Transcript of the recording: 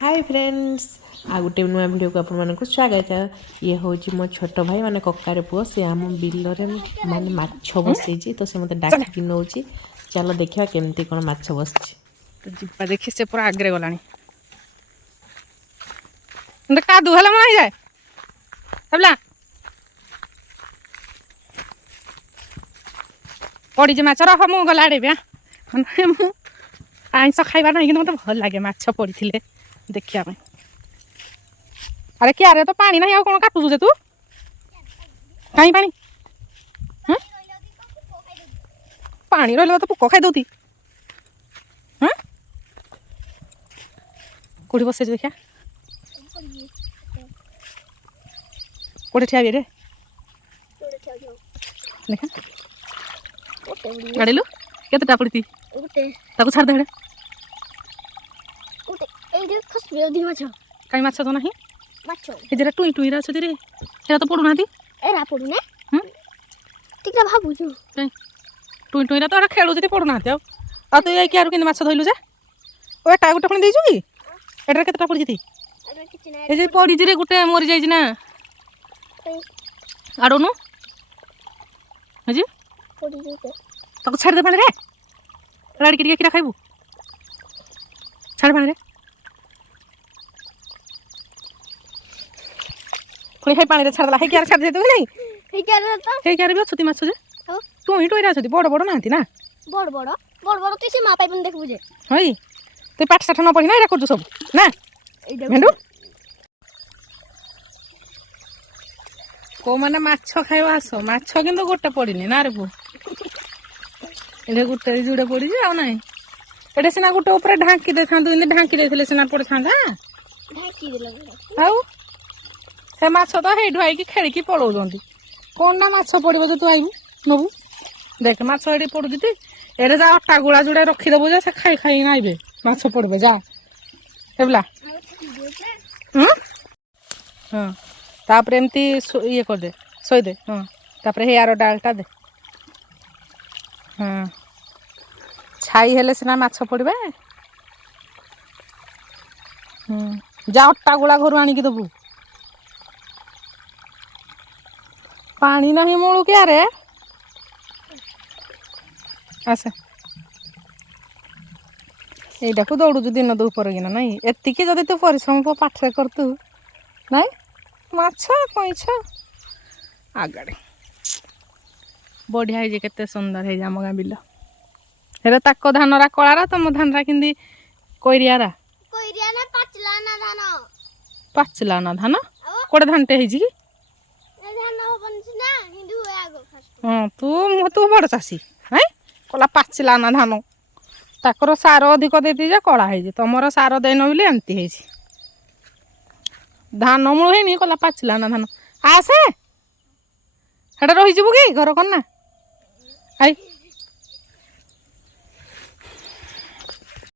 Hi friends आ गोटे नुआ video को आपको स्वागत है। ये हूँ मो छोट भाई माने ककार पुओ से आम बिलरे माने माछ बसई तो से मत डाक नौ चलो देखा केमती कौन माछ बस तो देखी से पूरा आगे गलानी कादू है मन जाए सबला पड़ी माछ रह मु गला आड़े आईस खाइबार ना कि मत भल लगे माछ पड़ी देखा अरे क्या रे तो पानी ना कौन काटुचु तू कहीं पानी पानी रही तो पोक खाई दौती हाँ कौटी बस देखा कौटे ठिया रे देखा गाड़िलु केतेटा पड़ी छाड़ दे कहीं माछ तो नहीं जरा टुई टुई रे हेरा तो पड़ू ना एरा पड़ू ना ठीक है भाबू जो टुई टुई तो खेलु जी पड़ू ना आ तू यार के माछ धरलु जे ओ एटा गोटे पुणी देइछु कि एटा केतेटा पड़ी जी ए जे पड़ी जी रे गोटे मरि जाई ना आडोनु हजी ताको छाड़ दे पानी रे राड़ी के किरा खाइबू छाड़ पानी रे पुणी हे पानी रे छाड़ दला हे किरा छाड़ दे तू नहीं हे किरा भी अछती माछ जे तू ही टोइरा अछती बड़ बड़ नांती ना बड़ तू से मा पाइबन देखबू जे हई तू पाठ साठ न पढ़ी ना एरा करजु सब ना भेंडू को माने माछ खाइबा आस माछ किंतु गोटे पड़िनी ना रे पु एठे गोटे जुड़े पड़ी जे आ नाही एठे सिना गोटे ऊपर ढांकी दे थांतु इने ढांकी देथिले सिना पड़ थांता ढाकी देला आउ से माछ तो हेडु आई कि खेली की पळौ जंती कोन ना माछ पड़िबो जे तू आइबू नबू देख माछ एडी पड़ु जति एरे जा अट्टा गुळा जुड़े रखी देबो जे से खाई खाई नाइबे माछ पड़बे जा हेबला हां तापर एमती ये कर दे सोई दे हाँ तापर हेयार डालटा दे हाँ छाई हेले सिना माछ पड़बे जा अट्टा गुला घर आनिकी देबू पानी नहीं मूलू क्या रे आसे এইটা কো দৌড়ুଛୁ দিন দুপুর কিনা নাই এতিকি যদি তু পরিশ্রম পাঠরে করতু নাই মাছ কইছ আগাড়ে বঢ়িয়া হয়ে কেতে সুন্দর হয়ে ଆମ ଗାଁ ବିଲ ହେରେ ତାକ ଧାନରା କଳାରା ତମ ଧାନରା କିନ୍ତି କଇରିଆରା ନା ପାଚିଲା ନା ଧାନ କୋଡେ ଧାନଟେ ହେଇଛି କି ଧାନ ହବନି ନା हिंदू आगो फास्ट ହଁ ତୁ ବଡ଼ ଚାଷୀ ହାଇ କଲା ପାଚିଲା ନା ଧାନ ତାକର ସାର ଅଧିକ ଦେଇଛି ଯେ କଳା ହେଇଛି ତମର ସାର ଦେଇନ ବୋଲି ଏମିତି ହେଇଛି ଧାନ ମୂଳ ହେଇନି କଲା ପାଚିଲା ନା ଧାନ ଆସେ ସେଟା ରହିଯିବୁ କି ଘର କନା ଆଇ